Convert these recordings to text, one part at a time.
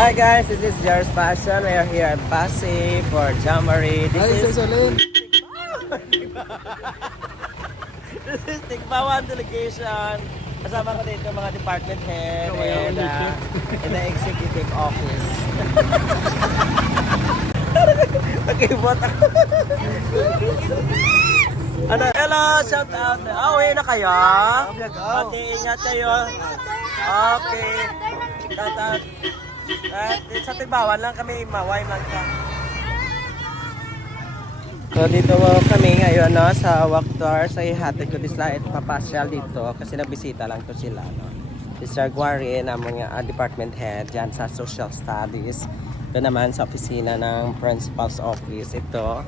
Hi guys, this is Jar's Fashion. We are here at Pasig for Jamboree. This is Tigbawan delegation. Kasama ko dito mga department head and in the executive office. Pag-ibot ako. Ano? Hello, shout out. Uwi na kayo? Okay, ingat kayo. Okay. Tatat. Sa Tigbawan lang kami, maway lang ka. So dito kami ngayon sa walk tour. So ihatid ko sila at papasyal dito kasi nagbisita lang to sila. Si Sir Guarin, ang mga department head dyan sa social studies. Ito naman sa opisina ng principal's office. Ito,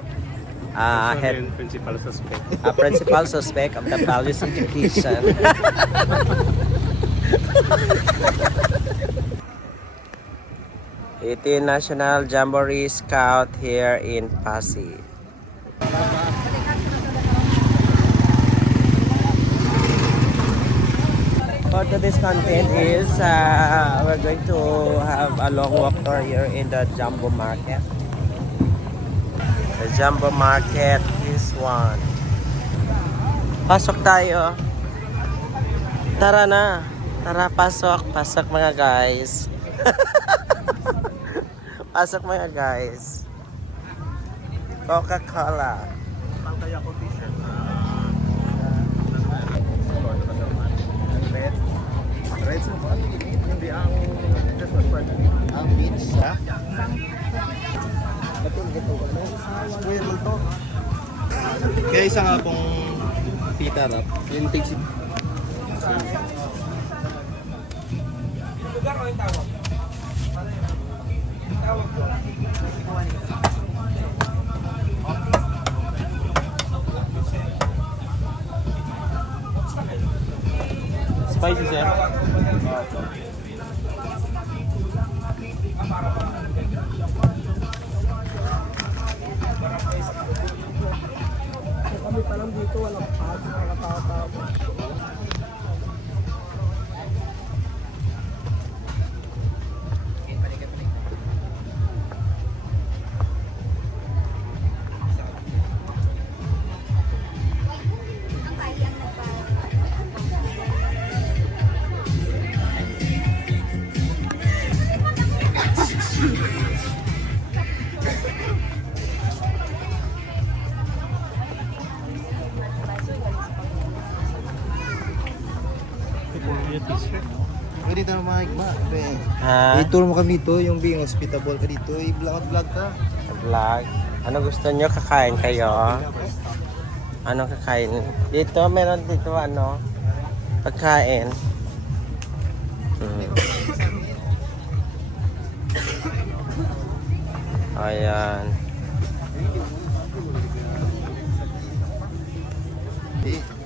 head principal suspect. Principal suspect of the values education. Ito yung National Jamboree Scout here in Pasig. For today's content is we're going to have a long walk tour here in the Jumbo Market. The Jumbo Market is one. Pasok tayo. Tara na. Tara, pasok. Pasok mga guys. Pasok mga guys. Coca-Cola. Pantay ako t-shirt. Red sa po. Hindi ang Christmas party. Ang beach. Ha? Batin ito. Squirrel to. Kaya isa nga pong pita rap. Yung tig lugar o yung tawag? Tawag ko. Spicy sir. Kami pa lang dito, walang pads, nakatawa-tawa. Dito na mga igma. I-tour mo kami dito, yung being hospitable ka dito. I-vlog ka. Vlog. Ano gusto nyo? Kakain kayo? Ano kakain? Dito, meron dito pagkain. Ayan.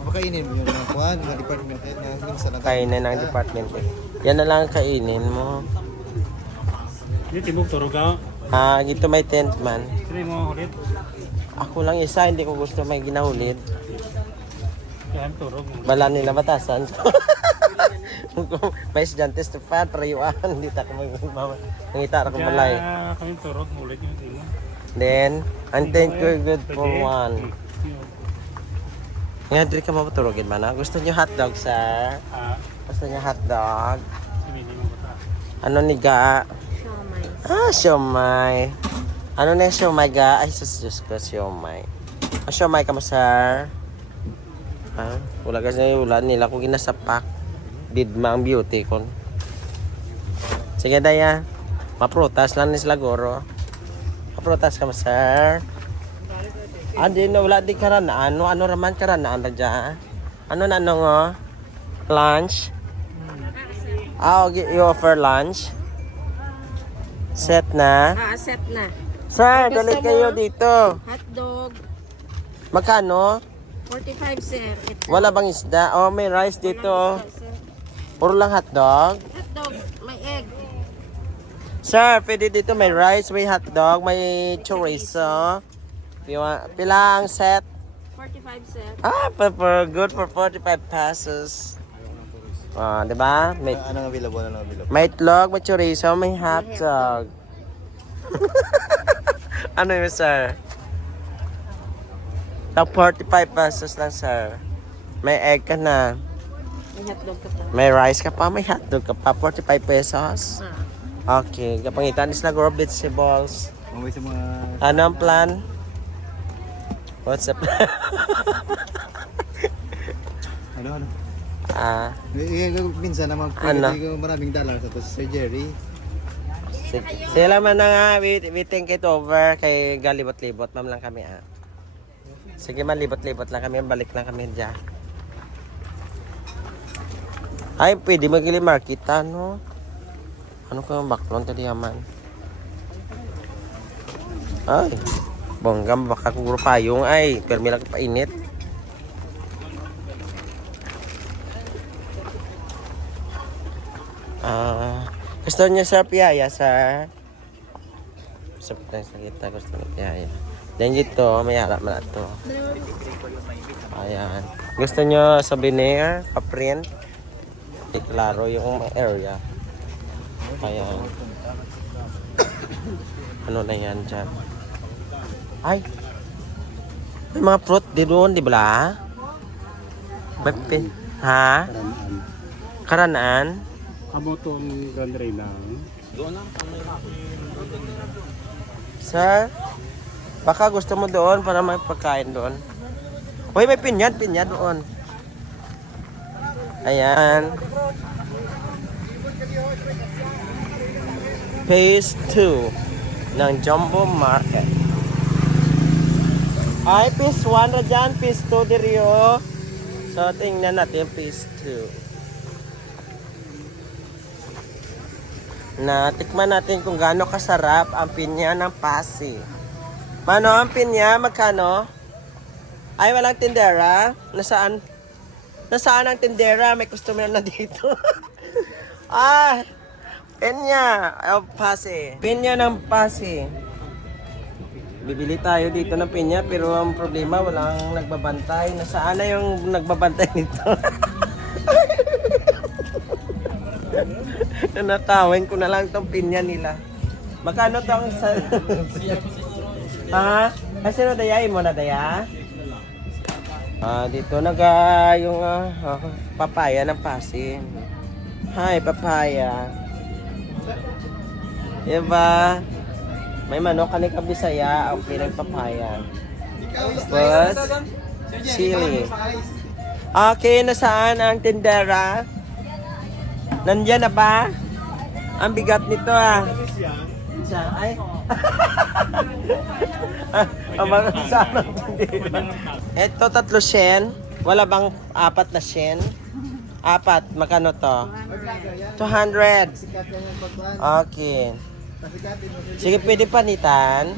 Pakainin mo yung mga kuhan, mga department head na sa natin. Kainin ng department. Yan na lang ang kainin mo. Ini tibok turog ka. Dito may tent man. Sino mo ulit? Ako lang isa, hindi ko gusto may ginahulid. Kaya turog. Bala nila batasan. May estudyante sa pad, parayuan. Hindi ta ko mangita ako malay. Kaya kami turog ulit yung tino. Then, and thank you good for one. Ngayon, dito ka mapaturogin man. Gusto niyo hotdog, sir? Gusto niyo hotdog? Ano ni ga? Siomay. Siomay. Ano na yung siomay ga? Ay, sus ko, siomay. Siomay ka mo, sir? Wala kasi wala nila kung ginasapak. Didma ang beauty ko. Sige, daya. Maprutas lang ni sila goro. Maprutas ka mo, sir? Andi na wala di karanaan. Ano raman karanaan na dyan? Ano na nga? Lunch? You offer lunch? Set na? Set na. Sir, Gusto dali mo? kayo dito. Hotdog, Magkano? 45 sir. Wala bang isda? Oh, may rice dito. Puro lang hotdog. Hotdog, may egg. Sir, pwede dito may rice, may hotdog, may chorizo. Pila ang set? 45 sir. For good for 45 pesos. Ah, di ba? May, Anong available? Anong available? may itlog, may chorizo, may hotdog. Ano yun, sir? Tag 45 pesos lang, sir. May egg ka na. May hotdog ka pa. May rice ka pa, may hotdog ka pa. 45 pesos. Ah. Okay. Kapangitan is na grow vegetables. Mamay sa mga... Ano ang plan? What's the plan? Ano? Ah, Minsan naman po, Ano? maraming dollar sa to si Sir Jerry. sila man na nga. We think it over. Kay galibot-libot. Ma'am lang kami, ah. Sige man, libot-libot lang kami. Balik lang kami dyan. Ay, pwede magili markita, no? Ano ka yung baklon tadi yaman? Ay, bonggam baka kuguro payong ay. Permi lang painit. Gusto niya sir piyaya, sir? Gusto kita, gusto niya piyaya. Dan dito, may harap na ito. Ayan. Gusto niyo souvenir, pa-print? Klaro yung area. Ayan. Ano na yan dyan? Ay! May mga fruit di doon, di ba? May pin... Ha? Karanaan? Kabotong gandray lang. Sir? Baka gusto mo doon para may pagkain doon. Uy, may pinya doon. Ayan. Phase 2 ng Jumbo Market. Ay, phase 1 na dyan, phase 2 diriyo. So, tingnan natin phase 2. Tikman natin kung gaano kasarap ang pinya ng Pasig. Mano ang pinya? Magkano? Ay, walang tindera? Nasaan? Nasaan ang tindera? May customer na dito. Ah! Pinya ng Pasig. Pinya ng Pasig. Bibili tayo dito ng pinya pero ang problema walang nagbabantay. Nasaan na yung nagbabantay nito? Nanakawin ko na lang tong pinya nila. Magkano to ang sa... Ha? Kasi no dayay mo na daya? Dito yung papaya ng Pasig. Hi, papaya. Diba? May manok ka ni Kabisaya, okay ng papaya. Tapos, chili. Okay, nasaan ang tindera? Nandyan na ba? Ang bigat nito ah. Ay. Saan ang tindera? Ito, 3 shen. Wala bang 4 na shen? 4, magkano to? 200. Okay. Sige, pwede panitan.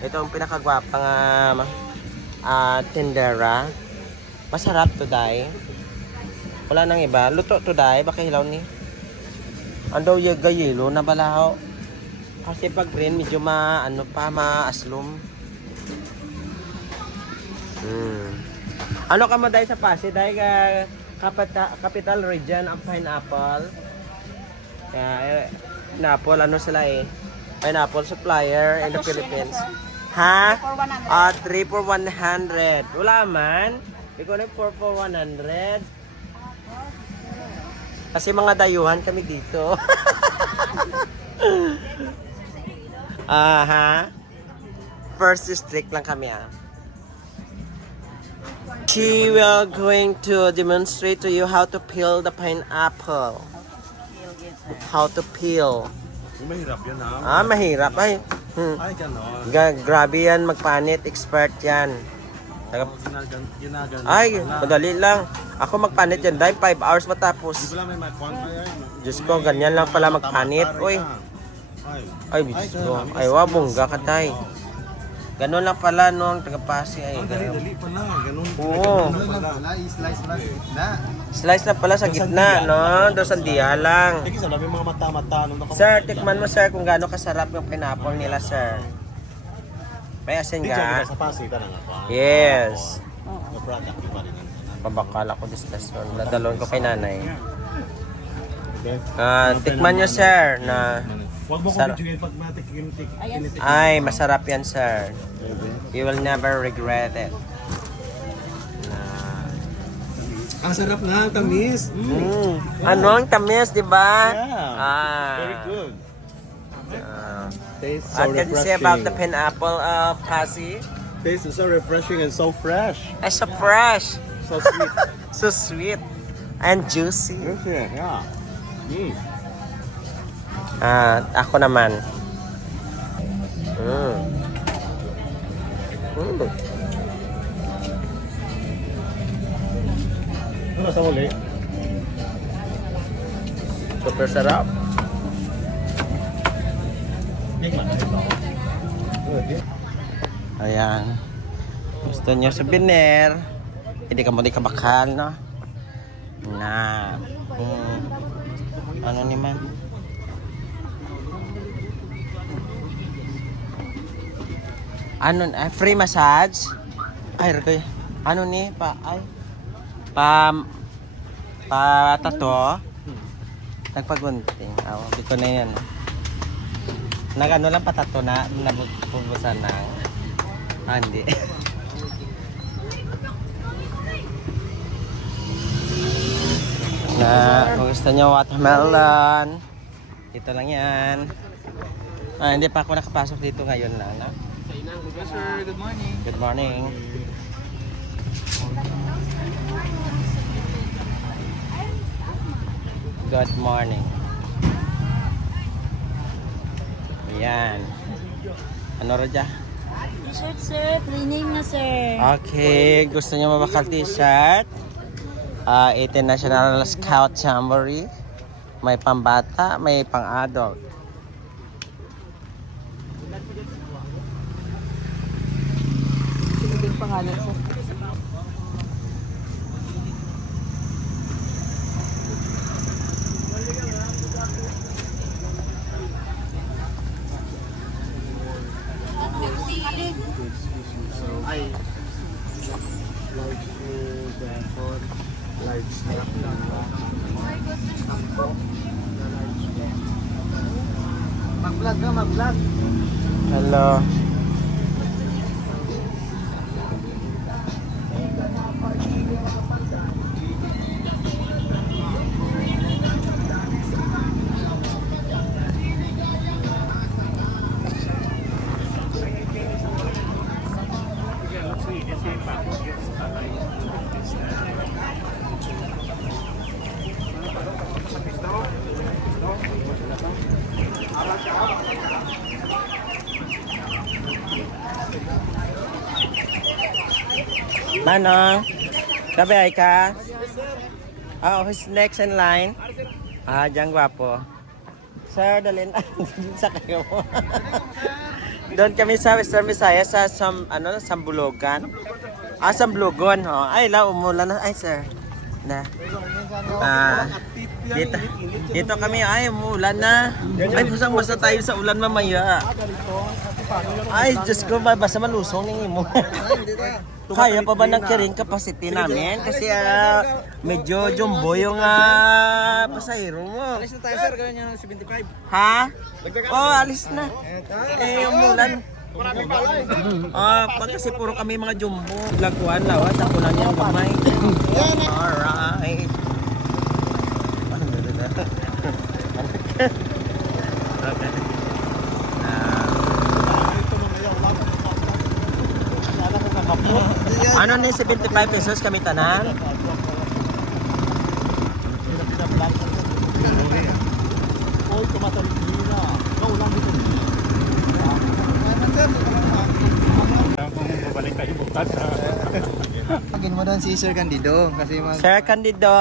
Ito ang pinakagwapang tindera. Masarap to, day. Wala nang iba. Luto to, day. Baka hilaw ni. Ando yung gayelo na balahaw. Kasi pag green, medyo maaslom. Ano ka mo, day, sa Pasig? Day, capital region ang pineapple. Pineapple, ano sila eh? Pineapple supplier in the Philippines. Ha? 3 for 100. Wala man. Ikaw na 4 for 100. Kasi mga dayuhan kami dito. First district lang kami She will going to demonstrate to you how to peel the pineapple. How to peel. Mahirap yan ha. Mahirap. Ay, Ay, gano'n. grabe yan, magpanit, expert yan. Ginagan. Ay, madali lang. Ako magpanit yan, dahil 5 hours matapos. Di ba lang may makwan pa yan? Diyos ko, ganyan lang pala magpanit. Uy, ay, Diyos ko. Ay, wabongga ka tay. Ganon lang pala no, ang taga-Pasig ay. Dali pa na, ganun. Oo. Slice na gitna. Slice na pala sa gitna, no? Doon sa diya lang. Sige, sabi mga mata-mata. Sir, tikman mo sir kung gaano kasarap yung pineapple nila, sir. May asin ka? Sa Pasig, tanang ako. Yes. The product, di ba rin? Pabakala ko distasyon. Dadalon ko kay nanay. Tikman nyo, sir, na Huwag mo Sarap. kong bidyoin pag tinitik. ay, masarap yan, sir. You will never regret it. Ang sarap na, tamis. Ano ang tamis, di ba? Yeah. Very good. Tastes so What can you say about the refreshing. pineapple, Passy? Tastes so refreshing and so fresh. Ay, so fresh. So sweet. So sweet. And juicy. Yeah. Ako naman. Ano sa uli? Super sarap. Ayan. Gusto niyo souvenir? Hindi ka mo di kabakal, no? Na. Ano ni man? Ano, free massage? Ay, Ricoy. Ano ni? Tato? Nagpagunting. Di ko na yan. Nagano lang patato na, nabubusan na. Hindi. Kung gusto nyo watermelon, dito lang yan. Hindi pa ako nakapasok dito ngayon lang, no? Yes, sir. Good morning. Good morning. Good morning. Yan. Ano radya? T-shirt, sir. Free name na, sir. Okay, gusto niyo mabakal t-shirt? 18 National Scout Jamboree. May pambata, may pang-adult. Sino yung pangalan, sir? Ay, mag-vlog ka, mag-vlog. Hello. Manong, sabi ay ka? Who's next in line? Diyan gwapo. Sir, dalhin sa kayo. Doon kami sa Western Visayas sa Sambulogan. Sambulugon. Ay, umulan na. Ay, sir. Na. Dito kami. Ay, umulan na. Ay, busang-basa tayo sa ulan mamaya. Ay, Diyos ko, basta malusong ng imo. Kaya pa ba ng carrying capacity namin? Kasi medyo jumbo yung pasahero mo. Alis na tayo, sir. Gawin niya ng 75. Ha? Alis na. Umulan. Pag kasi puro kami mga jumbo. Laguan, lawas. Ako lang yung kamay. Alright. Okay. Ano na yung 75 pesos kami tanan? Babalik tayo bukas. Pagin mo doon si Sir Candido kasi Sir Candido,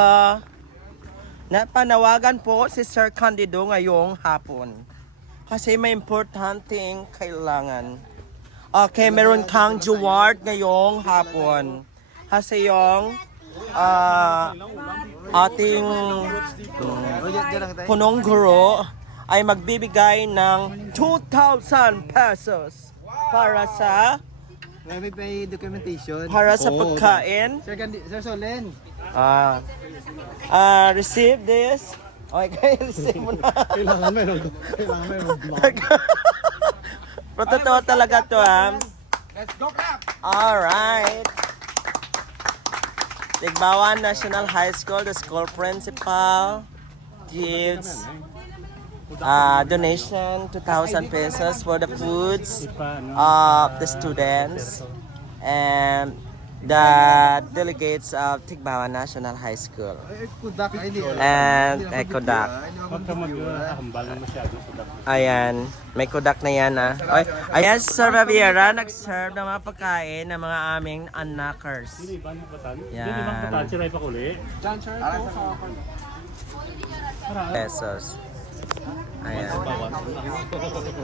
napanawagan po si Sir Candido ngayong hapon. Kasi may importanteng kailangan. Okay, meron kang award ngayong hapon. Kasi yung ating punong guro ay magbibigay ng 2,000 pesos para sa may documentation. pagkain. Sir Solen. Receive this Okay, kayo mo na. Kailangan meron vlog. Pero totoo talaga to, ha? Let's go, clap! Alright. Tigbawan National High School, the school principal gives donation 2,000 pesos for the foods of the students and the delegates of Tigbawan National High School Kudak, hindi. and Kodak. Huwag ka mag-hambal na masyado. Ayan, may Kodak na yan, ha. Okay. Ayan, Sir Baviera, nag-serve ng mga pagkain ng mga aming anak-ers. Hindi ba yung batan? Yan. Hindi bang batan? Siray pa kuli? Pesos. Ayan.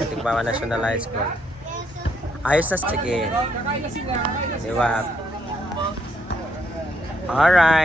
Tigbawan National High School. Ayos na sige. Diba? Alright.